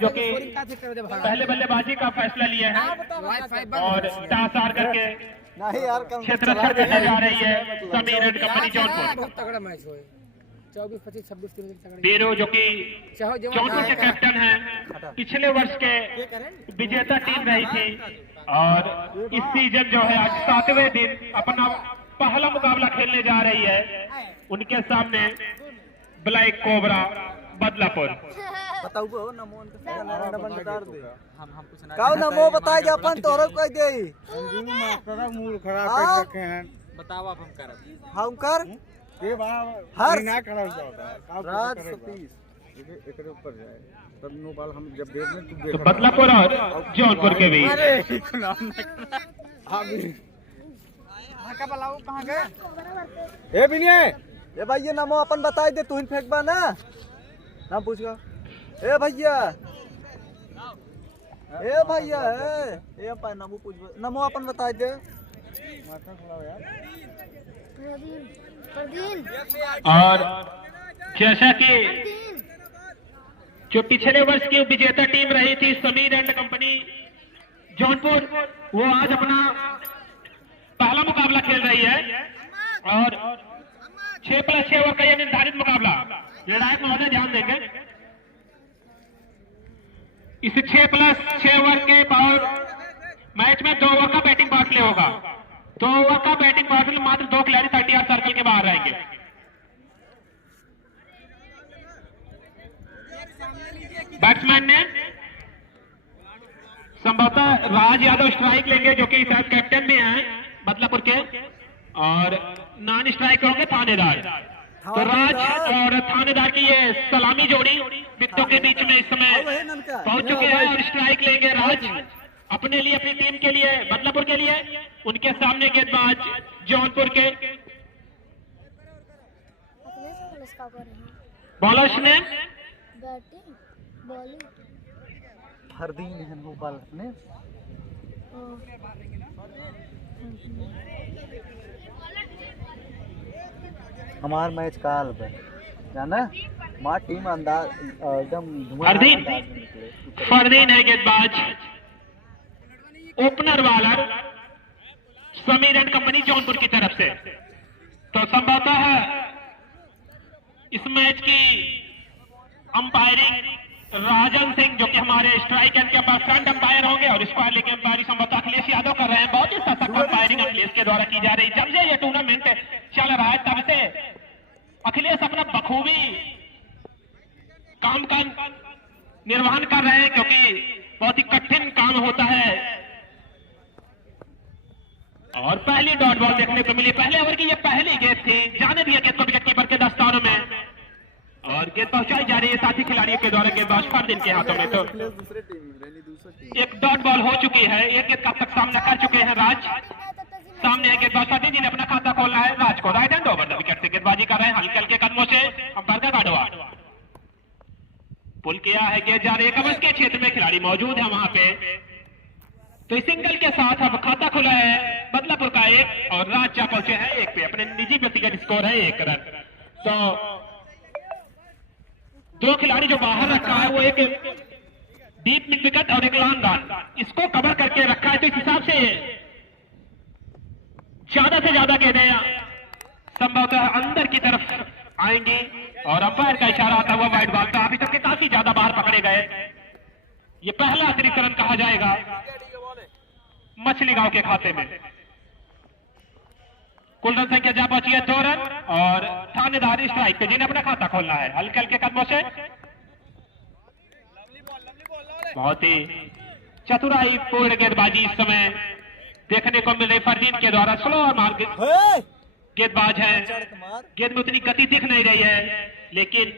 जो कि पहले बल्लेबाजी का फैसला लिया है और टॉस हार करके क्षेत्र रक्षण करने जा रही है समीर एंड कंपनी जौनपुर। तगड़ा मैच हो 24, 25, 26, बीरो जो कि जौनपुर के कैप्टन हैं, पिछले वर्ष के विजेता टीम रही थी और इस सीजन जो है आज 7वें दिन अपना पहला मुकाबला खेलने जा रही है। उनके सामने ब्लैक कोबरा बदलापुर। बताओ नमो नमो बताए जे अपन तोरो कह दे मूड खराब कर रखे हैं। बताओ आप हम कर के हर ना खड़ा हो जाता रात 30 एकरे ऊपर जाए तब नो बाल हम जब देख में तू तो बदलापुर और जौनपुर के बीच का बलाओ कहां गए ए बिनिए ए भैया नमो अपन बताई दे तू फेंकबा ना नाम पूछगा ए भैया ए अपन नमो पूछबा नमो अपन बताई दे माथा खड़ा यार और जैसा कि जो पिछले वर्ष की विजेता टीम रही थी समीर एंड कंपनी जौनपुर, वो आज अपना पहला मुकाबला खेल रही है और 6+6 ओवर का यह निर्धारित मुकाबला निर्णायक महोदय ध्यान देंगे। इस 6+6 ओवर के पावर मैच में 2 ओवर का बैटिंग फासले होगा। 2 ओवर का बैटिंग फासले मात्र 2 खिलाड़ी 30 सर्कल के बाहर रहेंगे। बैट्समैन ने संभवतः राज यादव स्ट्राइक लेंगे जो कि शायद कैप्टन में हैं बदलापुर के, और नॉन स्ट्राइक होंगे थानेदार। तो राज और थानेदार की ये सलामी जोड़ी विकेटों के बीच में इस समय पहुंच चुके हैं और स्ट्राइक लेंगे राज अपने लिए, अपनी टीम के लिए, बदलापुर के लिए। उनके सामने गेंदबाज जौनपुर के बॉलर्स ने फरदीन है वो बाल ने हमार मैच काल पे जाना मार टीम अंदाज एकदम फरदीन है गेंदबाज। Opener bowler Sameer and company Jaunpur की तरफ से। तो संभवतः इस मैच की अंपायरिंग राजन सिंह जो कि हमारे स्ट्राइक एंड के पास फ्रंट अंपायर होंगे और इसको लेकर अंपायरिंग संभवतः अखिलेश यादव कर रहे हैं। बहुत ही सशक्त अंपायरिंग अखिलेश के द्वारा की जा रही। जब से ये टूर्नामेंट चल रहा है तब से अखिलेश अपना बखूबी काम का निर्वहन कर रहे हैं, क्योंकि बहुत ही कठिन काम होता है। और पहली डॉट बॉल देखने को मिली, पहले ओवर की ये पहली गेंद थी, जाने दिया गेंद को विकेट कीपर के दस्तानों में और गेंद पहुंचाई जा रही है साथी खिलाड़ियों के द्वारा गेंदबाज फरदीन के हाथों में। तो एक डॉट बॉल हो चुकी है, एक गेंद का तक सामना कर चुके हैं राज। सामने है गेंदबाज फरदीन जी ने अपना खाता खोलना है राज को। Right hand over the wicket से गेंदबाजी कर रहे हैं हल्के हल्के कदमों से अंपायर का गाड़वा पुल किया है, गेंद जा रही है कब्ज के क्षेत्र में, खिलाड़ी मौजूद है वहां पे। तो इस सिंगल के साथ अब खाता खुला है बदलापुर का 1 और राज जा पहुंचे हैं 1 पे। अपने निजी व्यक्तिगत स्कोर है 1 रन। तो 2 खिलाड़ी जो बाहर रखा है वो एक डीप मिड विकेट और एक लॉन्ग रन, इसको कवर करके रखा है। तो इस हिसाब से ज्यादा से ज्यादा गेंदें संभवतः अंदर की तरफ आएंगी और अंपायर का इशारा आता हुआ वाइड बॉल का। अभी तक के काफी ज्यादा बाहर पकड़े गए। ये पहला अतिरिक्त रन कहा जाएगा मछली गांव के खाते में। कुल रन संख्या जा पहुंची है 2 रन और थानेदार स्ट्राइक पे जिन्हें अपना खाता खोलना है हल्के हल्के कदमों से। बहुत ही चतुराई पूर्ण गेंदबाजी इस समय देखने को मिल रही फरदीन के द्वारा। स्लो और मार गेंदबाज है, गेंद में उतनी गति दिख नहीं रही है, लेकिन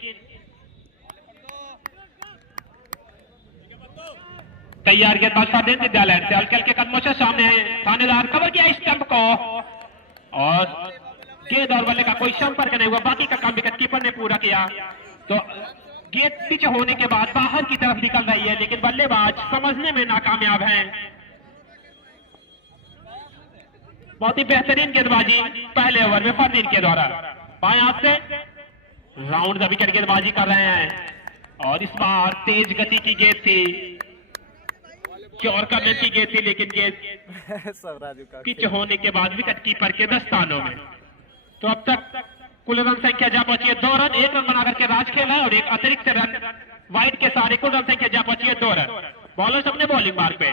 तैयार गेंदबाज फरदीन विद्यालय से हल्के हल्के कदमों से सामने है। थानेदार कवर किया स्टंप को और गेंद और बल्ले का कोई संपर्क नहीं हुआ। बाकी का काम विकेट कीपर ने पूरा किया। तो गेंद पिच होने के बाद बाहर की तरफ निकल रही है, लेकिन बल्लेबाज समझने में नाकामयाब हैं। बहुत ही बेहतरीन गेंदबाजी पहले ओवर में फरदीन के द्वारा। बाएं हाथ से राउंड द विकेट गेंदबाजी कर रहे हैं और इस बार तेज गति की गेंद थी, चौर करने की गेंद थी, लेकिन गेंद सब राजू का पिच होने के बाद विकेट कीपर के दस्तानों में। तो अब तक कुल रन संख्या जा पहुंची है 2 रन, 1 रन बनाकर के राज खेला और एक अतिरिक्त रन वाइड के सारे कुल रन संख्या जा पहुंची है 2 रन। बॉलर्स अपने बॉलिंग मार्क पे,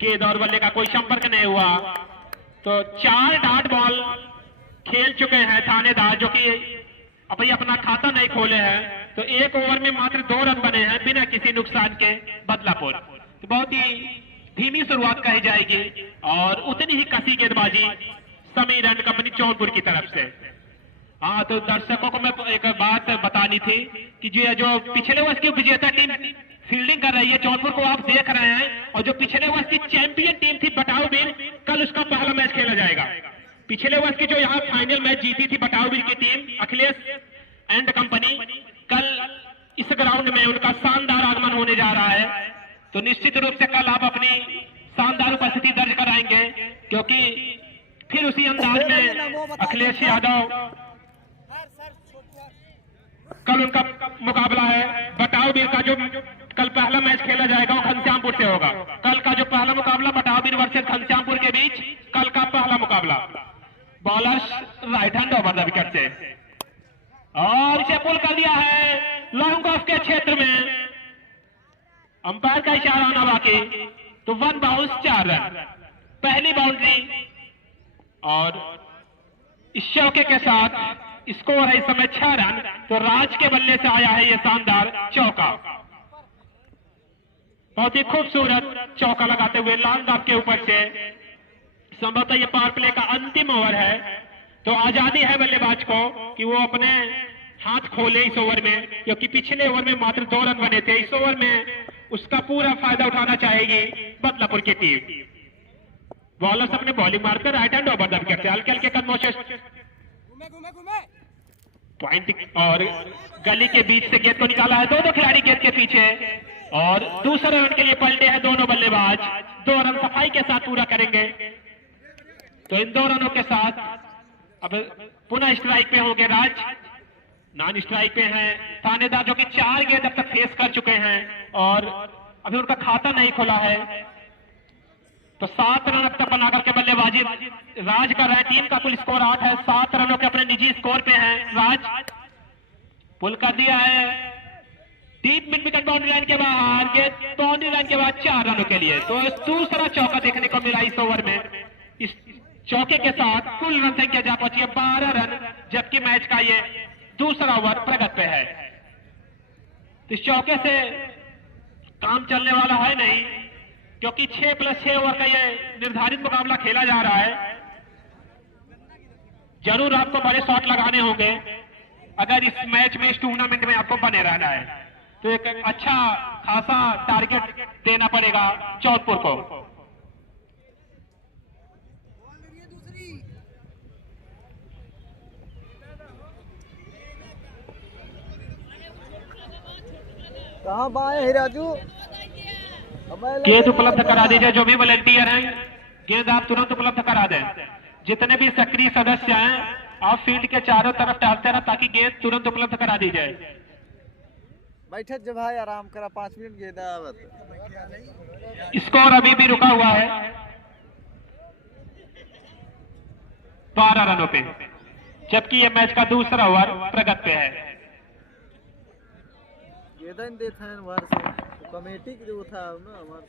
गेंद और बल्ले का कोई संपर्क नहीं हुआ। तो 4 डॉट बॉल खेल चुके हैं थानेदार, जो कि अभी अपना खाता नहीं खोले हैं। तो 1 ओवर में मात्र 2 रन बने हैं बिना किसी नुकसान के बदलापुर। तो बहुत ही धीमी शुरुआत कही जाएगी और उतनी ही कसी गेंदबाजी समीर एंड कंपनी जौनपुर की तरफ से। हाँ, तो दर्शकों को मैं एक बात बतानी थी कि जो पिछले वर्ष की विजेता टीम फील्डिंग कर रही है जौनपुर को आप देख रहे हैं, और जो पिछले वर्ष की चैंपियन टीम थी बटाऊबीर, कल उसका पहला मैच खेला जाएगा। पिछले वर्ष की जो यहाँ फाइनल मैच जीती थी बटाऊबीर की टीम अखिलेश एंड कंपनी, कल इस ग्राउंड में उनका शानदार आगमन होने जा रहा है। तो निश्चित रूप से कल आप अपनी शानदार उपस्थिति दर्ज कराएंगे, क्योंकि फिर उसी अंदाज में अखिलेश यादव कल उनका मुकाबला है। बटाऊबीर का जो कल पहला मैच खेला जाएगा वो घनश्यामपुर से होगा। कल का जो पहला मुकाबला बटाऊबीर वर्सेस घनश्यामपुर के बीच, कल का पहला मुकाबला। Bowlers right hand over the wicket से, और इसे पुल कर दिया है लॉन्ग ऑफ के क्षेत्र में। अंपायर का इशारा आना बाकी। तो 1 बाउंस 4 रन, पहली बाउंड्री, और इस चौके के साथ स्कोर है इस समय 6 रन। तो राज के बल्ले से आया है ये शानदार चौका, बहुत ही खूबसूरत चौका लगाते हुए लॉन्ग ऑफ के ऊपर से। संभवतः ये पावर प्ले का अंतिम ओवर है, तो आजादी है बल्लेबाज को कि वो अपने हाथ खोले इस ओवर में, क्योंकि पिछले ओवर में मात्र 2 रन बने थे। इस ओवर में उसका पूरा फायदा उठाना चाहेगी बदलापुर की टीम। बॉलर्स अपने बॉलिंग मारकर right hand over the wicket से हल्के हल्के कदमों से पॉइंट, और गली के बीच से गेंद को निकाला है। दो खिलाड़ी गेंद के पीछे, और दूसरे रन के लिए पलटे हैं दोनों बल्लेबाज। 2 रन सफाई के साथ पूरा करेंगे। तो इन 2 रनों के साथ अब पुनः स्ट्राइक पे होंगे राज, नॉन स्ट्राइक पे हैं थानेदार, जो कि 4 गेंद अब तक फेस कर चुके हैं और अभी उनका खाता नहीं खुला है। तो 7 रन अब तक बना करके बल्लेबाजी राज कर रहे हैं। टीम का कुल स्कोर 8 है, 7 रनों के अपने निजी स्कोर पे हैं राज। पुल कर दिया है deep mid wicket boundary line के बाहर, गेंद बाउंड्री लाइन के बाद 4 रनों के लिए। तो दूसरा चौका देखने को मिला इस ओवर में। इस चौके के साथ कुल रन संख्या जा पहुंची है 12 रन, जबकि मैच का ये दूसरा ओवर प्रगति पे है। तो इस चौके से काम चलने वाला है नहीं, क्योंकि 6+6 ओवर का ये निर्धारित मुकाबला खेला जा रहा है। जरूर आपको बड़े शॉट लगाने होंगे अगर इस मैच में, इस टूर्नामेंट में आपको बने रहना है। तो एक अच्छा खासा टारगेट देना पड़ेगा जौनपुर को। कहाँ बाएं है राजू? गेंद उपलब्ध करा दीजिए, जो भी वॉलंटियर हैं गेंद आप तुरंत उपलब्ध करा दें। जितने भी सक्रिय सदस्य हैं आप फील्ड के चारों तरफ टहलते रहे ताकि गेंद तुरंत उपलब्ध करा दी जाए। बैठे जब भाई आराम करा 5 मिनट गेंद आवत। स्कोर अभी भी रुका हुआ है 12 रनों पे, जबकि यह मैच का दूसरा ओवर प्रगति पे है। गेंदन देता है वार से तो कमेटी के जो था ना हमारे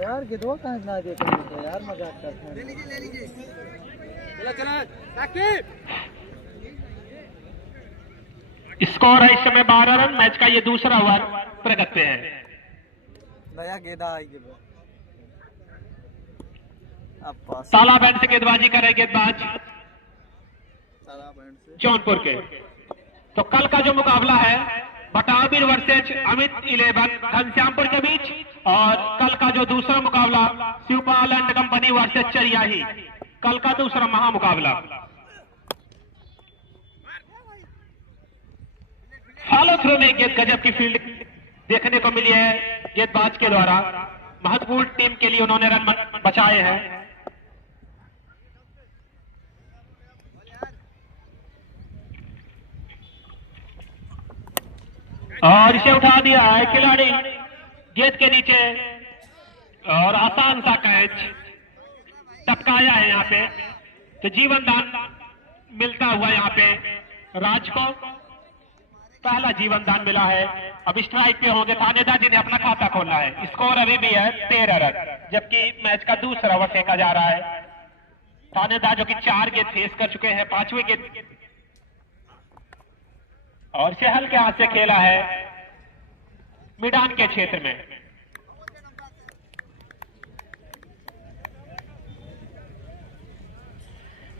यार गिदवा कहाँ ना देते हैं यार, मजाक करते हैं। ले लीजिए चला चला साकिब। स्कोर है इस समय 12 रन, मैच का ये दूसरा ओवर प्रगति पे है। नया गेंदा आएगी ताला बैंड से गेंदबाजी करे गेंदबाज जौनपुर के। तो कल का जो मुकाबला है बटाबीर वर्सेज अमित 11 घनश्यामपुर के बीच, और कल का जो दूसरा मुकाबला शिवपाल एंड कंपनी वर्सेज चरियाही, कल का दूसरा महामुकाबला। फॉलो थ्रो में गेंद गजब की फील्ड देखने को मिली है गेंदबाज के द्वारा, महत्वपूर्ण टीम के लिए उन्होंने रन बचाए हैं। और इसे उठा दिया है खिलाड़ी गेंद के नीचे, और आसान सा कैच टपकाया है यहाँ पे। तो जीवन दान मिलता हुआ यहाँ पे राज को पहला जीवन दान मिला है। अब स्ट्राइक पे होंगे थानेदार जिन्हें अपना खाता खोलना है। स्कोर अभी भी है 13 रन, जबकि मैच का दूसरा ओवर फेंका जा रहा है। थानेदार जो कि 4 गेंद फेस कर चुके हैं, 5वीं गेंद, और सहल के हाथ से खेला है मैदान के क्षेत्र में।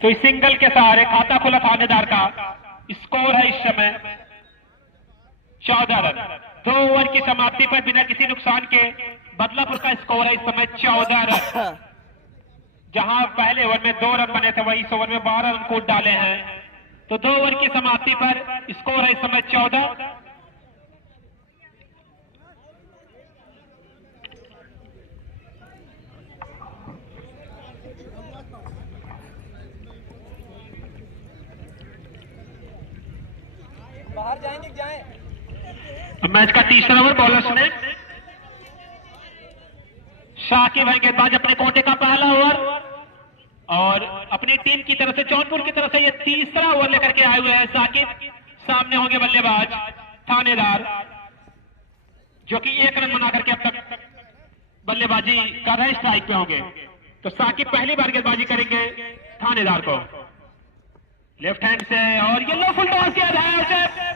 तो इस सिंगल के सहारे खाता खुला थानेदार का। स्कोर है इस समय 14 रन। 2 ओवर की समाप्ति पर बिना किसी नुकसान के बदलापुर का स्कोर है इस समय 14 रन। जहां पहले ओवर में 2 रन बने थे, वही इस ओवर में 12 रन कूद डाले हैं। तो 2 ओवर की समाप्ति पर स्कोर है इस समय 14। बाहर जाएंगे जाएं। मैच का तीसरा ओवर बॉलर्स ने शाकिब है गेंदबाज अपने कोटे का पहला ओवर, और अपनी टीम की तरफ से जौनपुर की तरफ से ये तीसरा ओवर लेकर के आए हुए हैं साकिब। सामने होंगे बल्लेबाज थानेदार, जो कि 1 रन बना करके अब तक बल्लेबाजी कर रहे स्ट्राइक पे होंगे। तो साकिब पहली बार गेंदबाजी करेंगे थानेदार को लेफ्ट हैंड से, और ये लो फुल टॉस किया है,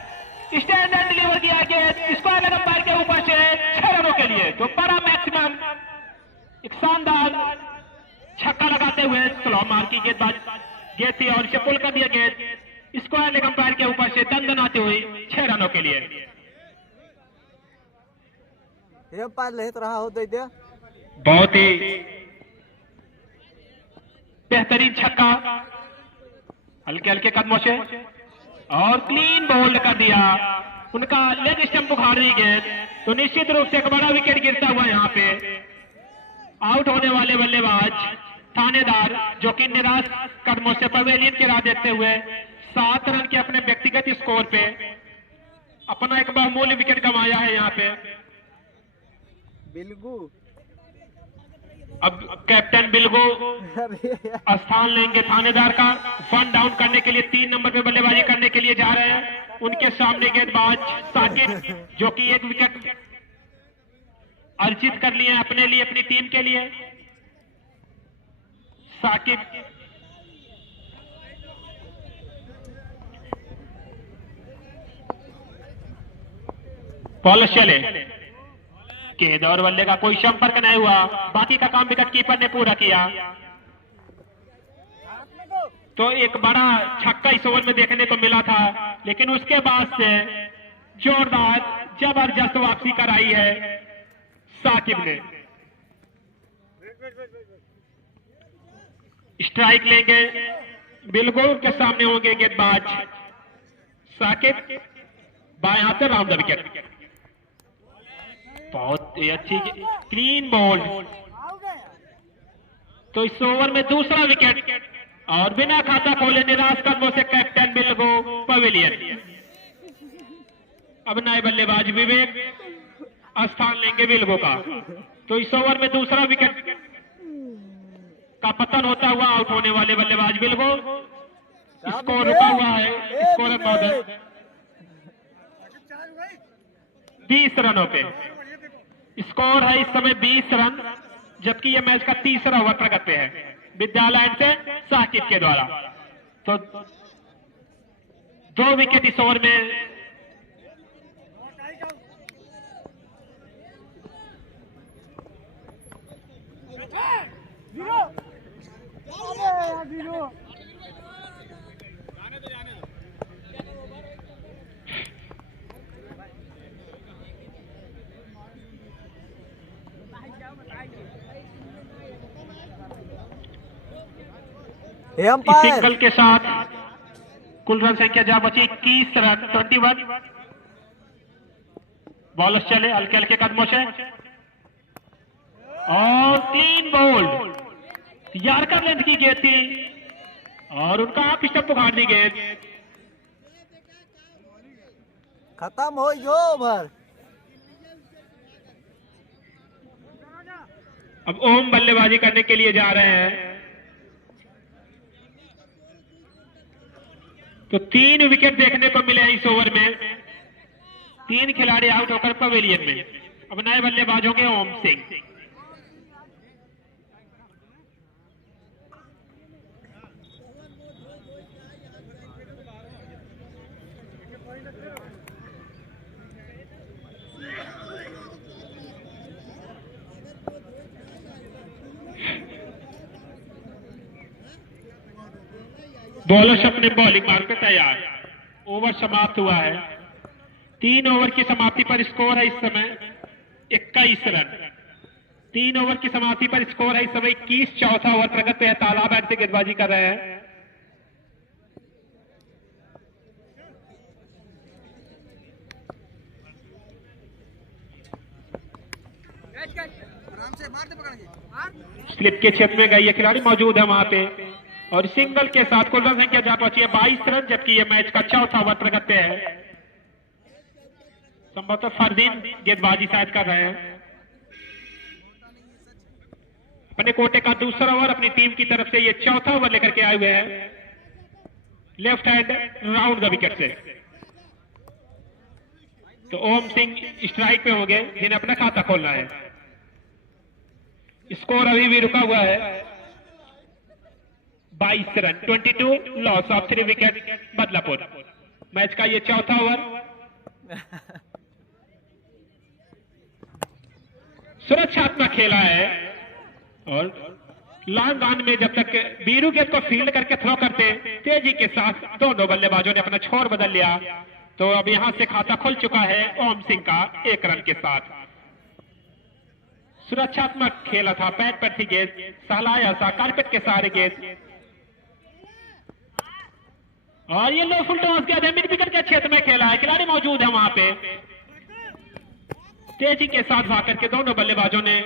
स्टैंड एंड डिलीवर किया गया स्क्वायर लेग अंपायर के ऊपर से 6 रनों के लिए। तो बड़ा मैक्सिमम एक शानदार छक्का लगाते हुए स्लो मार की गेंद थी, और इसे पुल कर दिया गेंद स्क्वायर लेग अंपायर के ऊपर से दंदनाते हुए 6 रनों के लिए। अंपायर लेत रहा हो दे दिया, बहुत ही बेहतरीन छक्का हल्के हल्के कदमों से, और क्लीन बोल्ड कर दिया। उनका लेग स्टंप उखाड़ दी गेंद, तो निश्चित रूप से एक बड़ा विकेट गिरता हुआ यहाँ पे आउट होने वाले बल्लेबाज थानेदार, जो कि निराश कदमों से पवेलियन की राह देखते हुए 7 रन के अपने व्यक्तिगत स्कोर पे अपना एक बहुमूल्य विकेट कमाया है यहाँ पे। बिल्गू अब कैप्टन बिल्गो स्थान लेंगे थानेदार का। 1 डाउन करने के लिए 3 नंबर पे बल्लेबाजी करने के लिए जा रहे हैं। उनके सामने गेंदबाज साकिब, जो कि 1 विकेट अर्जित कर लिए हैं अपने लिए, अपनी टीम के लिए। साकिब बॉलर चले, गेंद और बल्ले का कोई संपर्क नहीं हुआ। बाकी का काम विकेट कीपर ने पूरा किया। तो एक बड़ा छक्का इस ओवर में देखने को मिला था, लेकिन उसके बाद से जोरदार जबरदस्त वापसी कराई है साकिब ने। स्ट्राइक लेंगे, बिल्गो के सामने होंगे गेंदबाज साकिब, बाएं हाथ से राउंड द विकेट। बहुत ही अच्छी क्लीन बॉल। तो इस ओवर में दूसरा विकेट, और बिना खाता खोले निराश कदमों से कैप्टन बिल्गो पवेलियन। अब नए बल्लेबाज विवेक स्थान लेंगे बिल्गो का। तो इस ओवर में दूसरा विकेट का पतन होता हुआ आउट होने वाले बल्लेबाज बिल्गो। स्कोर रुका हुआ है, स्कोर महोदय 20 रनों पे। स्कोर है इस समय 20 रन, जबकि यह मैच का तीसरा ओवर प्रगति पे है विद्यालय से साकिब के द्वारा। तो 2 विकेट इस ओवर में हे इस अंपायर सिंगल के साथ कुल रन संख्या जा बची 21 रन 21। बॉलर्स चले हल्के हल्के कदमों से और क्लीन बोल्ड। यार्कर लेंथ की गेंद थी और उनका आप स्टंप उखाड़ दी गेंद। खत्म हो जो ओवर। अब ओम बल्लेबाजी करने के लिए जा रहे हैं। तो 3 विकेट देखने को मिले इस ओवर में। 3 खिलाड़ी आउट होकर पवेलियन में। अब नए बल्लेबाज होंगे ओम सिंह। बॉलर्स अपने बॉलिंग मार्ग पे तैयार। ओवर समाप्त हुआ है। 3 ओवर की समाप्ति पर स्कोर है इस समय 21 रन। 3 ओवर की समाप्ति पर स्कोर है इस समय 21। चौथा ओवर प्रगति पे है। तालाब बैट से गेंदबाजी कर रहे हैं। स्लिप के क्षेत्र में गई है खिलाड़ी मौजूद है वहां पे और सिंगल के साथ कुल रन संख्या जा पहुंची है 22 रन, जबकि यह मैच का चौथा ओवर प्रगति पे है। संभवतः फरदीन गेंदबाजी शायद कर रहे हैं। अपने कोटे का दूसरा ओवर अपनी टीम की तरफ से ये चौथा ओवर लेकर के आए हुए हैं। Left hand round the wicket से। तो ओम सिंह स्ट्राइक पे होंगे जिन्हें अपना खाता खोलना है। स्कोर अभी भी रुका हुआ है 22 run 22 loss of 3 wicket Badlapur. Match का ये चौथा ओवर सुरक्षात्मक खेला है और लॉन्ग ऑन में जब तक बीरू गेंद को फील्ड करके थ्रो करते तेजी के साथ दोनों बल्लेबाजों ने अपना छोर बदल लिया। तो अब यहां से खाता खुल चुका है ओम सिंह का 1 रन के साथ। सुरक्षात्मक खेला था। पैड पर थी गेंद, सहलाया सा कारपेट के सहारे गेंद और ये लो फुल टॉस गया मिड विकेट के क्षेत्र में खेला है। खिलाड़ी मौजूद है वहां पे। तेजी के साथ भाग करके दोनों बल्लेबाजों ने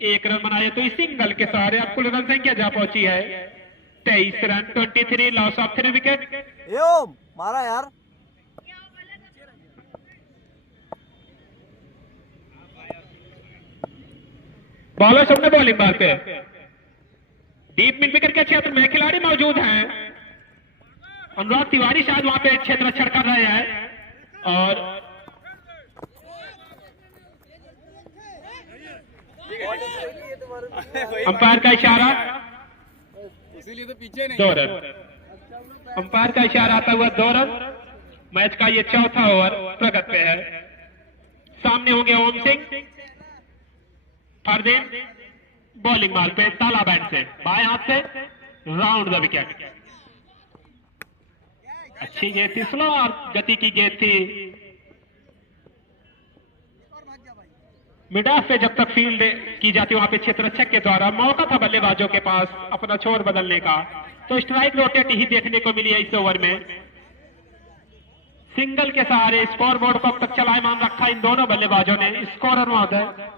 1 रन बनाया। तो इस सिंगल के सहारे अब कुल रन संख्या जा पहुंची है 23 रन 23 लॉस ऑफ 3 विकेट। ओम मारा यार। बॉलर्स अपने बॉलिंग बार पे डीप मिड विकेट के क्षेत्र में खिलाड़ी मौजूद हैं। अनुराग तिवारी शायद वहां पे क्षेत्र रक्षण कर रहे हैं और अंपायर का इशारा, इसीलिए तो पीछे नहीं 2 रन। अंपायर का इशारा आता हुआ 2 रन। मैच का ये चौथा ओवर प्रगति पे है। सामने होंगे ओम सिंह। फरदीन बॉलिंग माल पे ताला बैंड से बाएं हाथ से राउंड द विकेट। अच्छी गेंद थी, स्लो और गति की गेंद थी। मिड ऑफ पे जब तक फील्ड की जाती वहां पे क्षेत्र रक्षक के द्वारा मौका था बल्लेबाजों के पास अपना छोर बदलने का। तो स्ट्राइक रोटेट ही देखने को मिली है इस ओवर में। सिंगल के सहारे स्कोर बोर्ड को अब तक चलायमान रखा इन दोनों बल्लेबाजों ने। स्कोरर महोदय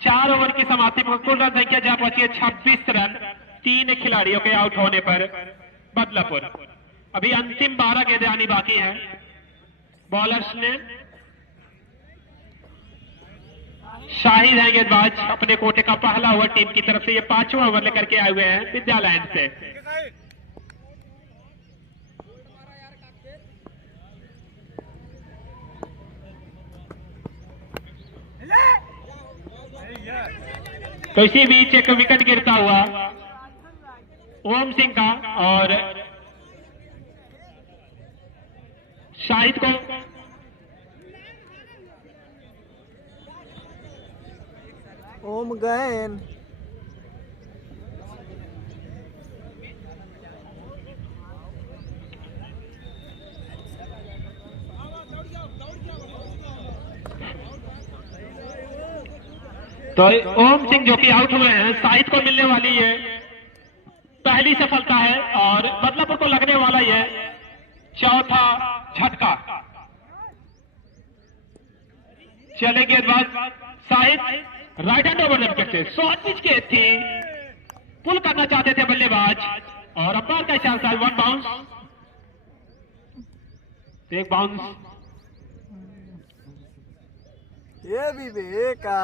4 ओवर की समाप्ति पर कुल रन संख्या जा पहुंची है 26 रन 3 खिलाड़ियों के आउट होने पर बदलापुर। अभी अंतिम 12 गेंदें आनी बाकी हैं। बॉलर्स ने शाहिद है गेंदबाज अपने कोटे का पहला ओवर टीम की तरफ से ये 5वां ओवर लेकर के आए हुए हैं विद्यालैंड से। तो इसी बीच एक विकेट गिरता हुआ ओम सिंह का और शाहिद को ओम गैन तो ओम सिंह जो कि आउट हुए हैं, शाहिद को मिलने वाली है पहली सफलता है और बदलापुर को लगने वाला यह चौथा झटका। चले गेंदबाज Shahid right hand over the wicket से शॉर्ट पिच के थी, पुल करना चाहते थे बल्लेबाज और अंपायर का इशारा था 1 बाउंस। एक बाउंस ये भी बेका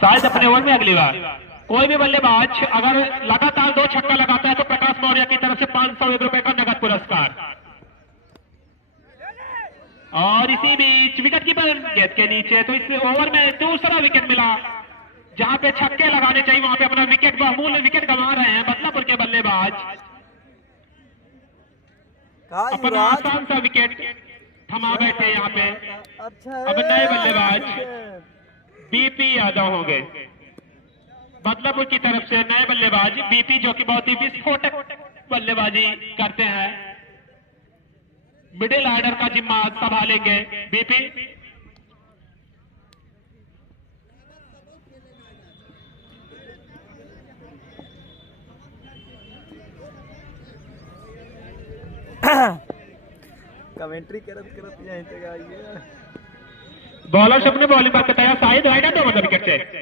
शायद अपने ओवर में अगली बार कोई भी बल्लेबाज अगर लगातार 2 छक्का लगाता है तो प्रकाश मौर्य की तरफ से 501 रुपए का नगद पुरस्कार। और इसी बीच विकेट कीपर गेंद के नीचे, तो इस ओवर में दूसरा विकेट मिला। जहां पे छक्के लगाने चाहिए वहां पे अपना विकेट बहुमूल्य विकेट गंवा रहे हैं बदलापुर के बल्लेबाज। अपना आसान सा विकेट थमा बैठे यहाँ पे। अच्छा अब नए बल्लेबाज बीपी यादव होंगे बदलापुर की तरफ से। नए बल्लेबाज बीपी जो कि बहुत ही विस्फोटक बल्लेबाजी करते हैं, मिडिल ऑर्डर का जिम्मा संभालेंगे बीपी। कमेंट्री करत करत यहीं तक आई है। बॉलर अपने बॉलिंग पर बताया Shahid right hand over the wicket से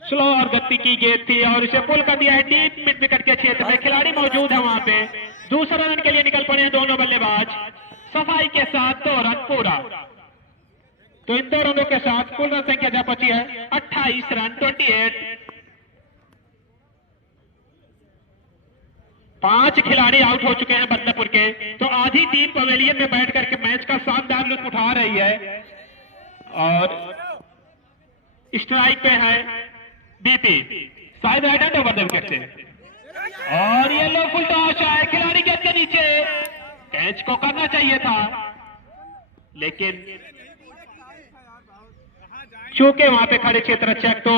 स्लो और गति की गेंद थी और इसे पुल कर दिया है डीप मिड विकेट के क्षेत्र में। खिलाड़ी मौजूद है वहां पे, दूसरा रन के लिए निकल पड़े हैं दोनों बल्लेबाज सफाई के साथ। 2 रन पूरा, तो इन 2 रनों के साथ कुल रन संख्या जा पहुंची है 28 रन 28। 5 खिलाड़ी आउट हो चुके हैं बदलापुर के, तो आधी टीम पवेलियन में बैठ करके मैच का शानदार लुत्फ उठा रही है। और स्ट्राइक पे है बीपी शायद right hand over the wicket से और ये लो फुल टॉस है खिलाड़ी गेंद के नीचे। कैच को करना चाहिए था लेकिन चूंकि वहां पे खड़े क्षेत्र चेक, तो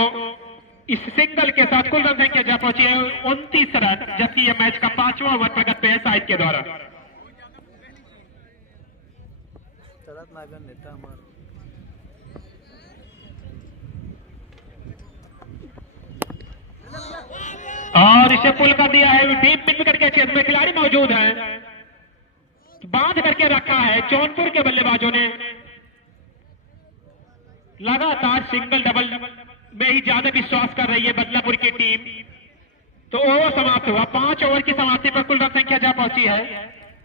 इस सिंगल के साथ कुल रन संख्या जा पहुंची है 29 रन, जबकि यह मैच का 5वां ओवर प्रगत पे है शाहिद के द्वारा। और इसे पुल कर दिया है डीप मिड विकेट के क्षेत्र में। खिलाड़ी मौजूद है, बांध करके रखा है। जौनपुर के बल्लेबाजों ने लगातार सिंगल डबल में ही ज्यादा विश्वास कर रही है बदलापुर की टीम। तो ओवर समाप्त हुआ, 5 ओवर की समाप्ति पर कुल रन संख्या जा पहुंची है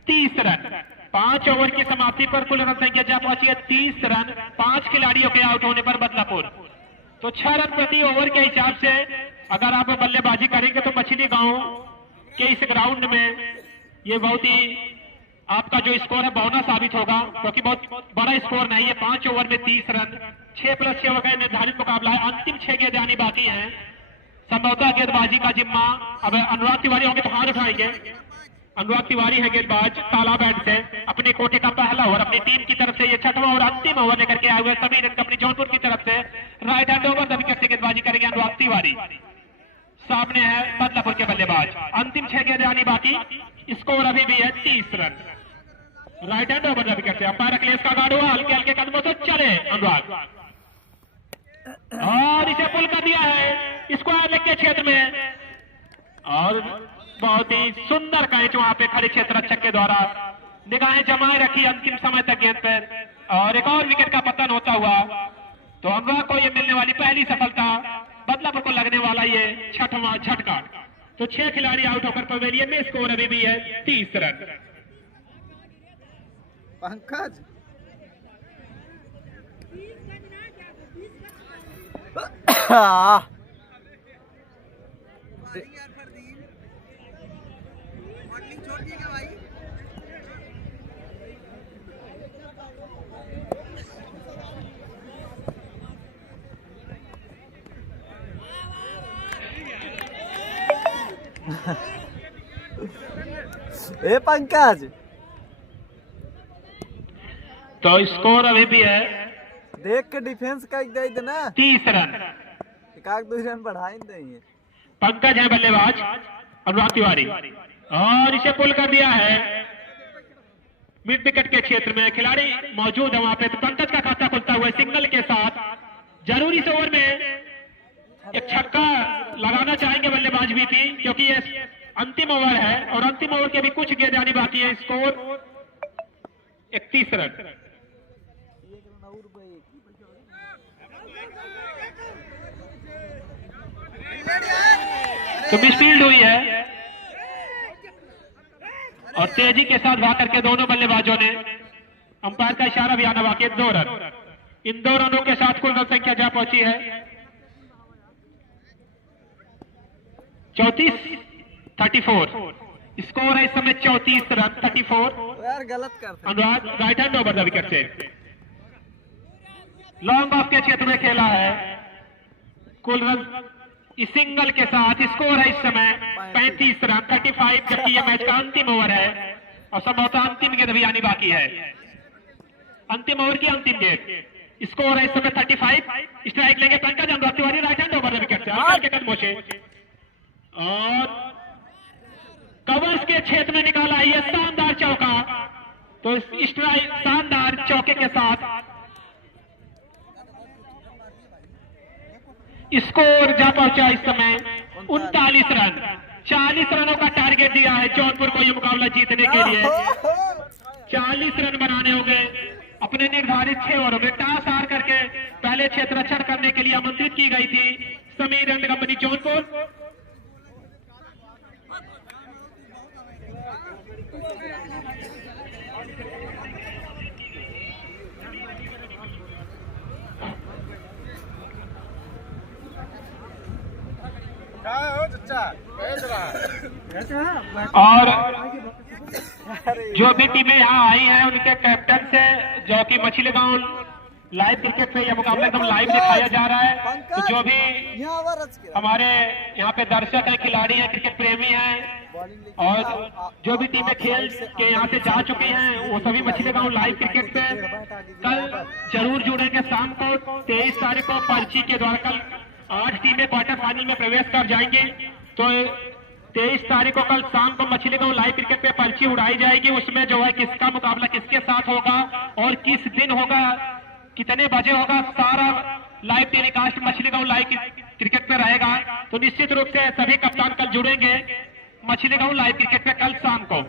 30 रन। 5 ओवर की समाप्ति पर कुल रन संख्या जा पहुंची है 30 रन। 5 खिलाड़ियों के आउट होने पर बदलापुर तो 6 रन प्रति ओवर के हिसाब से अगर आप बल्लेबाजी करेंगे तो मछली गांव के इस ग्राउंड में ये बहुत ही आपका जो स्कोर है बहुना साबित होगा, क्योंकि बहुत बड़ा स्कोर नहीं है। 5 ओवर में 30 रन, 6+6 ओवर का निर्धारित मुकाबला है। अंतिम 6 गेंदें आनी बाकी हैं। संभवतः गेंदबाजी का जिम्मा अब अनुराग तिवारी होंगे तो हाथ उठाएंगे। अनुराग तिवारी है गेंदबाज तालाब एंड से, अपने कोटे का पहला ओवर अपनी टीम की तरफ से ये 6वां और अंतिम ओवर लेकर के आए हुए सभी रन अपनी जौनपुर की तरफ से। Right hand over the wicket से गेंदबाजी करेंगे अनुराग तिवारी। सामने है बदलापुर के बल्लेबाज। अंतिम 6 गेंदें आनी बाकी, स्कोर अभी भी है 30 run. Right hand over the wicket से अंपायर अखिलेश का गार्ड हुआ, हल्के हल्के कदमों से चले अनुराग और इसे पुल कर दिया है स्क्वायर लेग के क्षेत्र में। और बहुत ही सुंदर कैच वहां पे खड़े क्षेत्र रक्षक के द्वारा, निगाहें जमाए रखी अंतिम समय तक गेंद पर और एक और विकेट का पतन होता हुआ। तो अनुराग को यह मिलने वाली पहली सफलता, बदलापुर को लगने वाला ये 6वां झटका। तो 6 खिलाड़ी आउट होकर पवेलियन में, स्कोर अभी भी है 30 रन। पंकज ए पंकज, तो स्कोर अभी भी है देख के डिफेंस का दे देना 30 रन। एक 2 रन बढ़ाई देंगे। पंकज है बल्लेबाज अनुराग तिवारी और इसे पुल कर दिया है मिड विकेट के क्षेत्र में। खिलाड़ी मौजूद है वहां पे, तो पंकज का खाता खुलता हुआ सिंगल के साथ। जरूरी से ओवर में एक छक्का लगाना चाहेंगे बल्लेबाज VP, क्योंकि ये अंतिम ओवर है और अंतिम ओवर के भी कुछ गेंद बाकी है। Score 31 run. तो मिसफील्ड हुई है और तेजी के साथ भाग करके दोनों बल्लेबाजों ने, अंपायर का इशारा भी आना बाकी 2 रन। इन 2 रनों के साथ कुल रन संख्या जा पहुंची है 34। स्कोर है इस समय 34 रन 34। यार गलत करते। Anurag right hand over the wicket से लॉन्ग ऑफ के क्षेत्र में खेला है। कुल रन इस सिंगल के साथ स्कोर है इस समय 35 रन 35, जबकि यह मैच का अंतिम ओवर है और संभवतः अंतिम गेंद भी आनी बाकी है। अंतिम ओवर की अंतिम गेंद। स्कोर है इस समय 35। स्ट्राइक लेंगे Pankaj Anurag Tiwari right hand over the wicket से आकर के कदमों से और कवर्स के क्षेत्र में निकाला है यह शानदार चौका। तो स्ट्राइक शानदार चौके के साथ स्कोर जा पहुंचा इस समय 39 रन। 40 रनों का टारगेट दिया है जौनपुर को यह मुकाबला जीतने के लिए। 40 रन बनाने होंगे अपने निर्धारित 6 ओवरों में। टॉस हार करके पहले क्षेत्ररक्षण करने के लिए आमंत्रित की गई थी समीर एंड कंपनी जौनपुर। और जो भी टीमें यहाँ आई हैं उनके कैप्टन से, जो कि मछली गांव लाइव क्रिकेट पे यह मुकाबला एकदम लाइव दिखाया जा रहा है। तो जो भी हमारे यहाँ पे दर्शक हैं, खिलाड़ी हैं, क्रिकेट प्रेमी हैं और जो भी टीमें खेल के यहाँ से जा चुकी हैं वो सभी मछली गांव लाइव क्रिकेट पे कल जरूर जुड़ेंगे। शाम को 23 तारीख को पर्ची के द्वारा कल 8 टीमें क्वार्टर फाइनल में प्रवेश कर जाएंगी। तो 23 तारीख को कल शाम को मछली गांव लाइव क्रिकेट पे पर्ची उड़ाई जाएगी। उसमें जो है किसका मुकाबला किसके साथ होगा और किस दिन होगा, कितने बजे होगा, सारा लाइव टेलीकास्ट मछली गांव लाइव क्रिकेट पे रहेगा। तो निश्चित रूप से सभी कप्तान कल जुड़ेंगे मछली गांव लाइव क्रिकेट पे कल शाम को।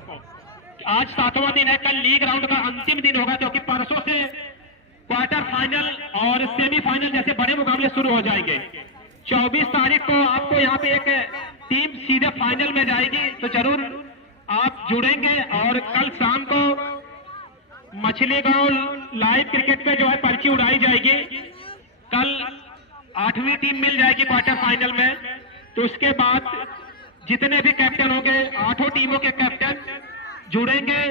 आज 7वां दिन है, कल लीग राउंड का अंतिम दिन होगा क्योंकि परसों से क्वार्टर फाइनल और सेमीफाइनल जैसे बड़े मुकाबले शुरू हो जाएंगे। 24 तारीख को आपको यहाँ पे एक टीम सीधे फाइनल में जाएगी, तो जरूर आप जुड़ेंगे। और कल शाम को मछली गांव लाइव क्रिकेट पे जो है पर्ची उड़ाई जाएगी। कल 8वीं टीम मिल जाएगी क्वार्टर फाइनल में। तो उसके बाद जितने भी कैप्टन होंगे 8 टीमों के कैप्टन जुड़ेंगे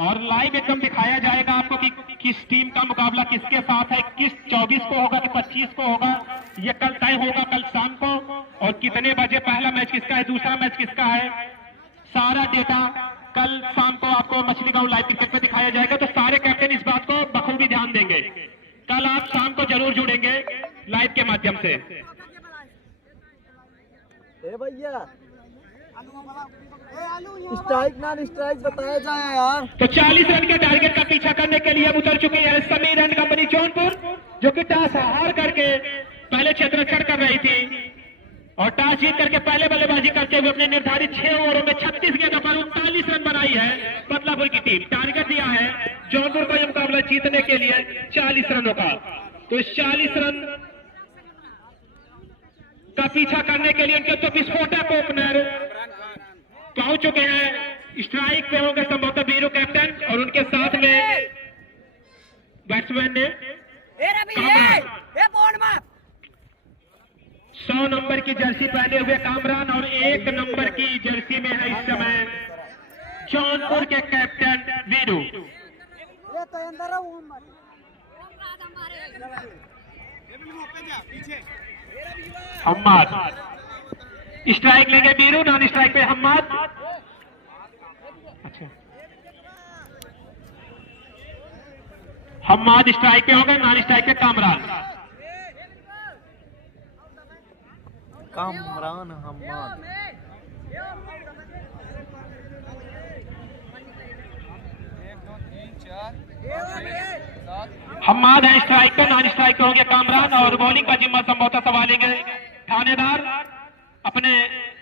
और लाइव एकदम दिखाया जाएगा आपको कि किस टीम का मुकाबला किसके साथ है, किस 24 को होगा कि 25 को होगा, ये कल तय होगा कल शाम को। और कितने बजे पहला मैच किसका है, दूसरा मैच किसका है, सारा डेटा कल शाम को आपको मछली गांव लाइव क्रिकेट पे दिखाया जाएगा। तो सारे कैप्टन इस बात को बखूबी ध्यान देंगे। कल आप शाम को जरूर जुड़ेंगे लाइव के माध्यम से। भैया स्ट्राइक नॉन स्ट्राइक बताया जाए यार। तो 40 रन के टारगेट का पीछा करने के लिए उतर चुके हैं समीर एंड कंपनी जौनपुर, जो कि टॉस हार करके पहले क्षेत्ररक्षण कर रही थी और टॉस जीत करके पहले बल्लेबाजी करते हुए अपने निर्धारित 6 ओवरों में 36 गेंदों पर 39 रन बनाई है बदलापुर की टीम। टारगेट दिया है जौनपुर को यह मुकाबला जीतने के लिए 40 रनों का। तो इस 40 रन का पीछा करने के लिए उनके तो विस्फोटक ओपनर पहुंच चुके हैं। स्ट्राइक पे होंगे संभवतः वीरू कैप्टन और उनके साथ में बैट्समैन ने 100 नंबर की जर्सी पहने हुए कामरान और 1 नंबर की जर्सी में है इस समय जौनपुर के कैप्टन वीरू। हम्माद स्ट्राइक लेंगे वीरू, नॉन स्ट्राइक पे हम्माद। अच्छा, हम्माद स्ट्राइक पे होगा, नॉन स्ट्राइक पे कामरान। कामरान हम्माद हम्माद है स्ट्राइक पे, नॉन स्ट्राइक पे होंगे कामरान और बॉलिंग का जिम्मा संभवतः संभालेंगे थानेदार अपने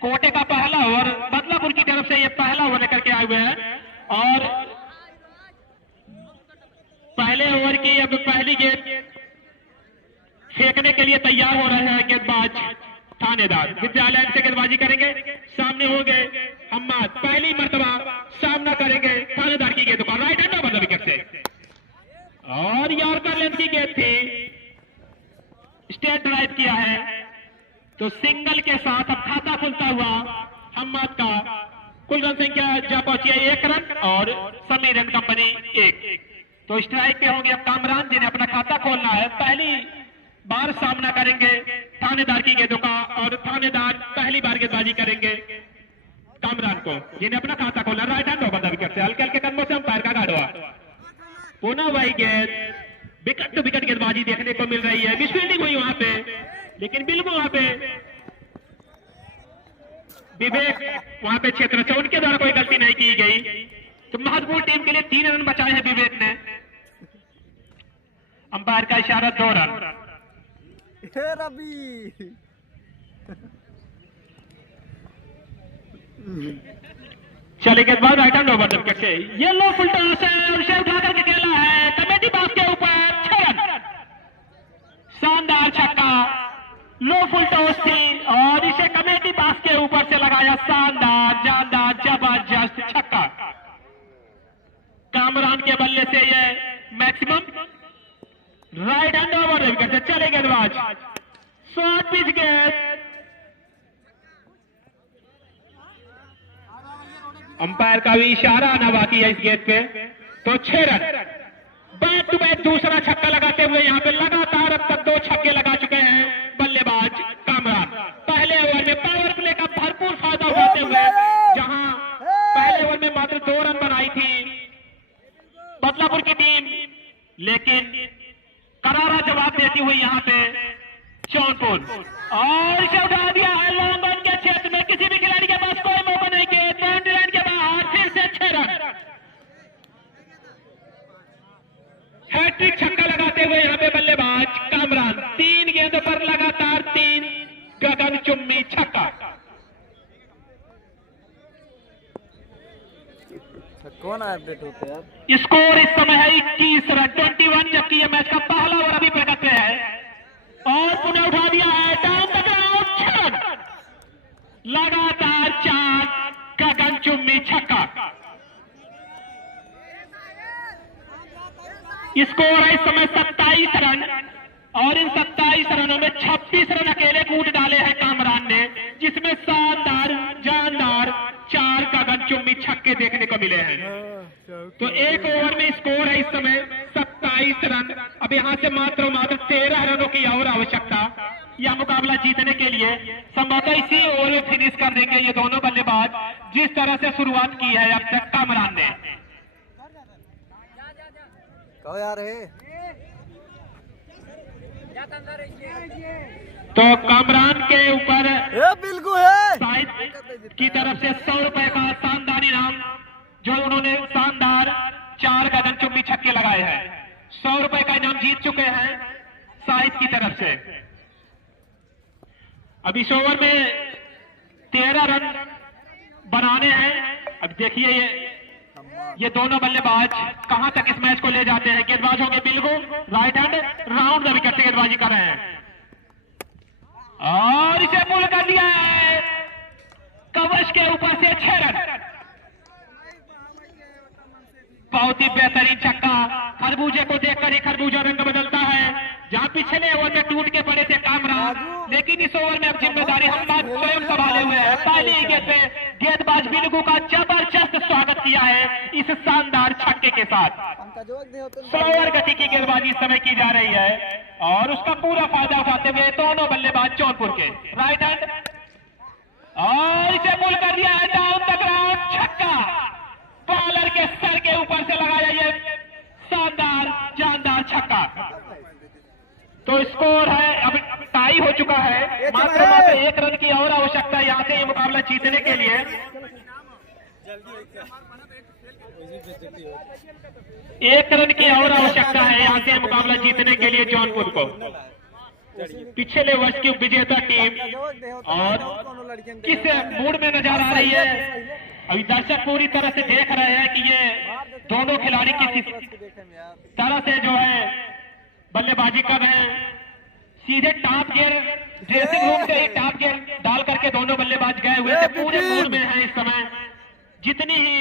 कोटे का पहला ओवर बदलापुर की तरफ से ये पहला ओवर लेकर के आए हुए हैं और पहले ओवर की अब पहली गेंद फेंकने के लिए तैयार हो रहे हैं गेंदबाज थानेदार। विद्यालय से गेंदबाजी करेंगे, सामने होंगे अम्माद, पहली मर्तबा सामना करेंगे थानेदार की गेंद को राइट हैंड ओवर विकेट से और यॉर्कर लेंथ की गेंद थी, स्ट्रेट ड्राइव किया है तो सिंगल के साथ अब खाता खुलता हुआ अम्माद का कुल रन संख्या जा पहुंची है 1 रन और समीर एंड कंपनी 1। तो स्ट्राइक पे होंगे अब कामरान जिन्हें अपना खाता खोलना है, पहली बार सामना करेंगे थानेदार की गेंदों का और थानेदार पहली बार गेंदबाजी करेंगे कामरान को जिन्हें अपना खाता खोलना राइट हैंड ओवर विकेट से हल्के हल्के कदमों से अंपायर का गाड़वा। पुनः वही गेंद विकेट टू विकेट गेंदबाजी देखने को मिल रही है, मिसफील्डिंग हुई वहां पे लेकिन बिल्कुल वहां पे विवेक वहां पे क्षेत्र से उनके द्वारा कोई गलती नहीं की गई तो महत्वपूर्ण टीम के लिए 3 रन बचाए हैं विवेक ने। अंपायर का इशारा 2 रन। रवि चले गेंदबाज राइट हैंड ओवर विकेट से ये लो फुल टॉस है और इसे उठा करके खेला है कमेटी बॉक्स के ऊपर 6 रन। शानदार छक्का, लो फुल टॉस थी और इसे कमेटी बॉक्स के ऊपर से लगाया शानदार जानदार जबरदस्त छक्का। कामरान के बल्ले से ये maximum right hand over wicket से चले गेंदबाज शॉर्ट पिच गेंद। अंपायर का भी इशारा आना बाकी है इस गेंद पे तो 6 रन। बैक टू बैक दूसरा छक्का लगाते हुए यहाँ पे लगातार अब तक 2 छक्के लगा चुके हैं बल्लेबाज कामरान। पहले ओवर में पावर प्ले का भरपूर फायदा उठाते हुए जहां पहले ओवर में मात्र 2 रन बनाई थी बदलापुर की टीम, लेकिन करारा जवाब देती हुई यहाँ पे जौनपुर और इसे उठा दिया है लॉन्ग ऑन के क्षेत्र में, किसी भी खिलाड़ी के पास कोई मौका नहीं के बाउंड्री लाइन के बाहर फिर से 6 रन। हैट्रिक छक्का लगाते हुए यहाँ पे बल्लेबाज कामरान 3 गेंदों पर लगातार 3 गगन चुम्बी छक्का। कौन अपडेट होते हैं? स्कोर इस समय है 21 रन 21, जबकि यह मैच का पहला ओवर अभी प्रकट है और पुनः उठा दिया है डाउन द ग्राउंड 6 रन। लगातार 4 गगन चुम्बी छक्का। स्कोर है इस समय 27 रन और इन 27 रनों में 26 रन अकेले कूद डाले हैं कामरान ने, जिसमें शानदार जानदार 4 गगन चुम्बी छक्के देखने को मिले हैं। तो एक ओवर में स्कोर है इस समय 27 रन। अब यहां से मात्र 13 रनों की और आवश्यकता यह मुकाबला जीतने के लिए। संभवतः इसी ओवर में फिनिश कर देंगे ये दोनों बल्लेबाज जिस तरह से शुरुआत की है अब तक कामरान ने। कहो यार तो कामरान के ऊपर बिल्कुल है साइड की तरफ से 100 रुपए का शानदार इनाम जो उन्होंने शानदार 4 गगन चुम्बी छक्के लगाए हैं। 100 रुपए का इनाम जीत चुके हैं साइड की तरफ से। अब इस ओवर में 13 रन बनाने हैं। अब देखिए ये दोनों बल्लेबाज कहां तक इस मैच को ले जाते हैं। गेंदबाज होंगे बिल्कुल right hand round the wicket से गेंदबाजी कर रहे हैं और इसे पुल कर दिया है कवच के ऊपर से 6 रन। बहुत ही बेहतरीन छक्का। खरबूजे को देखकर ही खरबूजा रंग बदलता है। जहां पिछले ओवर में टूट के पड़े थे कामरान, लेकिन इस ओवर में अब जिम्मेदारी हम बात स्वयं संभाले हुए हैं। पहली गेंद पे गेंदबाज बिल्कू का जबरदस्त स्वागत किया है इस शानदार छक्के के साथ। 100 ओवर गति की गेंदबाजी इस समय की जा रही है और उसका पूरा फायदा उठाते हुए दोनों बल्लेबाज जौनपुर के राइट हैंड और इसे पुल कर दिया है डाउन द ग्राउंड छक्का। बॉलर के सर के ऊपर से लगाया ये शानदार जानदार छक्का। तो स्कोर है अब टाई हो चुका है। मात्र 1 रन की और आवश्यकता है यहाँ से ये मुकाबला जीतने के लिए। 1 रन की और आवश्यकता है यहाँ से मुकाबला जीतने के लिए जौनपुर को। पिछले वर्ष की विजेता टीम और किस मूड में नजर आ रही है। अभी दर्शक पूरी तरह से देख रहे हैं कि ये दोनों खिलाड़ी किस तरह से जो है बल्लेबाजी कर रहे हैं। सीधे टॉप गियर ड्रेसिंग रूम से ही टॉप गियर डाल करके दोनों बल्लेबाज गए हुए थे, पूरे मूड में है इस समय। जितनी ही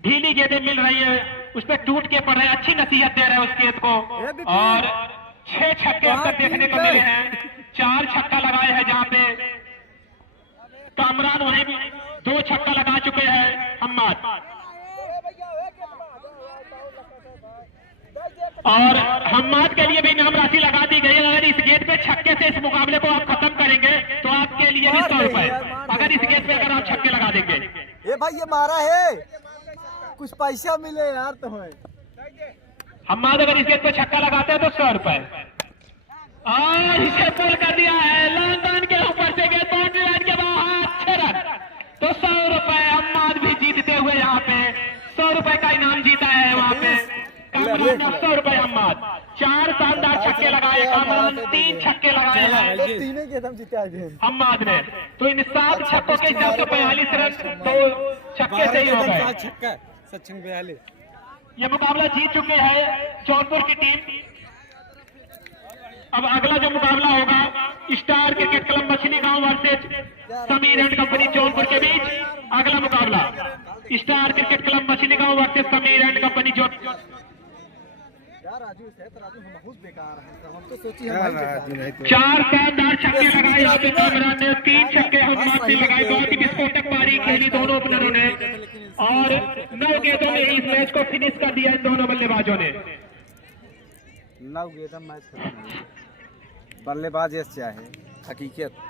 ढीली गेंदें मिल रही है उस पर टूट के पड़ रहे हैं, अच्छी नसीहत दे रहे हैं उस गेंद को। और 6 छक्के अब तक देखने को मिले हैं, 4 छक्का लगाए हैं जहां पे कामरान वहीं 2 छक्का लगा चुके हैं हम्माद। और हम्माद के लिए भी इनाम राशि लगा दी गई है। अगर इस गेंद पे छक्के से इस मुकाबले को आप खत्म करेंगे तो आपके लिए भी 100 रुपए, अगर इस गेंद पे अगर आप छक्के लगा देंगे। ये भाई ये मारा है, कुछ पैसा मिले यार तुम्हें। हम्माद अगर इस गेंद पे छक्का लगाते हैं तो 100 रुपए। और इसे पुल कर दिया है लंदन के ऊपर से गेंद बाउंड्री लाइन के बाहर, 6 रन। तो 100 रुपए हम्माद भी जीतते हुए यहाँ पे 100 रुपए का इनाम जीता है वहाँ पे कामरान ने। 100 रुपए हम्माद, 4 शानदार छक्के लगाए कामरान, 3 छक्के लगाए हैं तीनों गेंद हम जीते आज हम्माद ने। तो इन 7 छक्कों के हिसाब से 42 रन 2 छक्के से ही हो गए। सचिन 42 ये मुकाबला जीत चुके हैं जौनपुर की टीम। अब अगला जो मुकाबला होगा स्टार क्रिकेट क्लब मछली गांव versus Sameer and company Jaunpur के बीच। अगला मुकाबला स्टार क्रिकेट क्लब मछली गांव versus Sameer and company Jaunpur. Raju से तो राजू हम बहुत बेकार है, हम तो सोची हम 4 शानदार छक्के लगाए यहाँ पे कामरान ने, 3 छक्के हम्माद ने लगाए। बहुत ही विस्फोटक पारी खेली दोनों ओपनरों ने और 9 गेंदों में इस मैच को फिनिश कर दिया इन दोनों बल्लेबाजों ने। 9 गेंद मैच खत्म, बल्लेबाज ऐसे है हकीकत।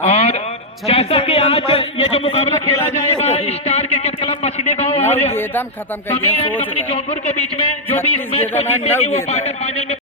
और जैसा कि आज ये जो मुकाबला खेला जाएगा स्टार क्रिकेट क्लब मछली गांव और एकदम खत्म कर दिया कंपनी जौनपुर के बीच में, जो भी इस मैच को जीतेगी वो क्वार्टर फाइनल में